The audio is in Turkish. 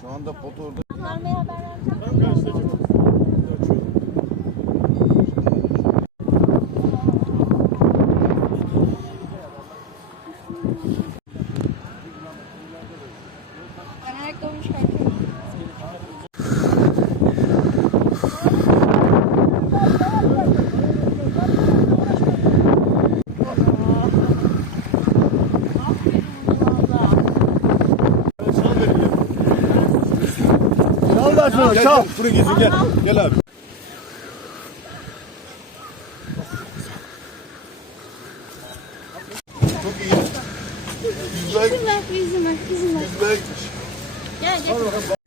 Şu anda pot orada. Ana eklemiş da şunu Gel, çal. gel, Şuraya gitsin gel. Gel abi. Çok iyi. Yüzme, Yüzüme, yüzüme, yüzüme. yüzme. Gel gel.